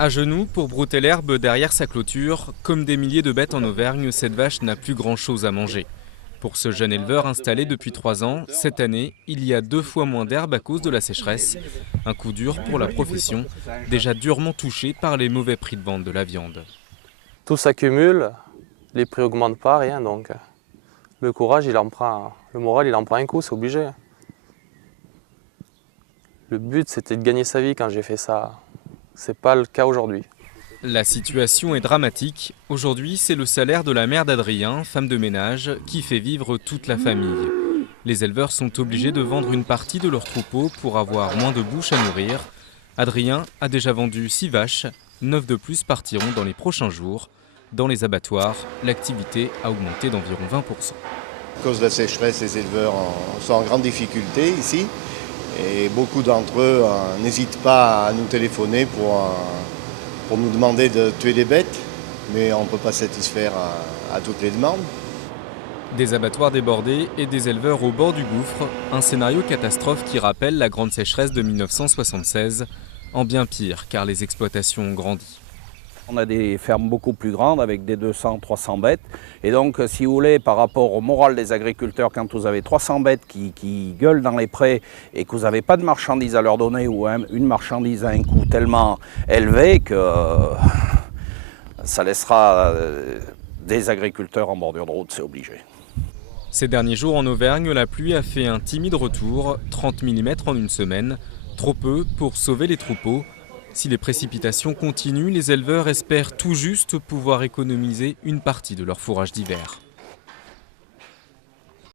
À genoux pour brouter l'herbe derrière sa clôture, comme des milliers de bêtes en Auvergne, cette vache n'a plus grand-chose à manger. Pour ce jeune éleveur installé depuis 3 ans, cette année, il y a 2 fois moins d'herbe à cause de la sécheresse. Un coup dur pour la profession, déjà durement touchée par les mauvais prix de vente de la viande. Tout s'accumule, les prix n'augmentent pas, rien, donc le courage, le moral, il en prend un coup, c'est obligé. Le but, c'était de gagner sa vie quand j'ai fait ça. C'est pas le cas aujourd'hui. La situation est dramatique. Aujourd'hui, c'est le salaire de la mère d'Adrien, femme de ménage, qui fait vivre toute la famille. Les éleveurs sont obligés de vendre une partie de leur troupeau pour avoir moins de bouches à nourrir. Adrien a déjà vendu 6 vaches, 9 de plus partiront dans les prochains jours. Dans les abattoirs, l'activité a augmenté d'environ 20%. À cause de la sécheresse, les éleveurs sont en grande difficulté ici. Et beaucoup d'entre eux n'hésitent pas à nous téléphoner pour nous demander de tuer des bêtes. Mais on ne peut pas satisfaire à toutes les demandes. Des abattoirs débordés et des éleveurs au bord du gouffre, un scénario catastrophe qui rappelle la grande sécheresse de 1976, en bien pire car les exploitations ont grandi. On a des fermes beaucoup plus grandes avec des 200-300 bêtes. Et donc, si vous voulez, par rapport au moral des agriculteurs, quand vous avez 300 bêtes qui gueulent dans les prés et que vous n'avez pas de marchandises à leur donner ou une marchandise à un coût tellement élevé que ça laissera des agriculteurs en bordure de route, c'est obligé. Ces derniers jours en Auvergne, la pluie a fait un timide retour, 30 mm en une semaine, trop peu pour sauver les troupeaux. Si les précipitations continuent, les éleveurs espèrent tout juste pouvoir économiser une partie de leur fourrage d'hiver.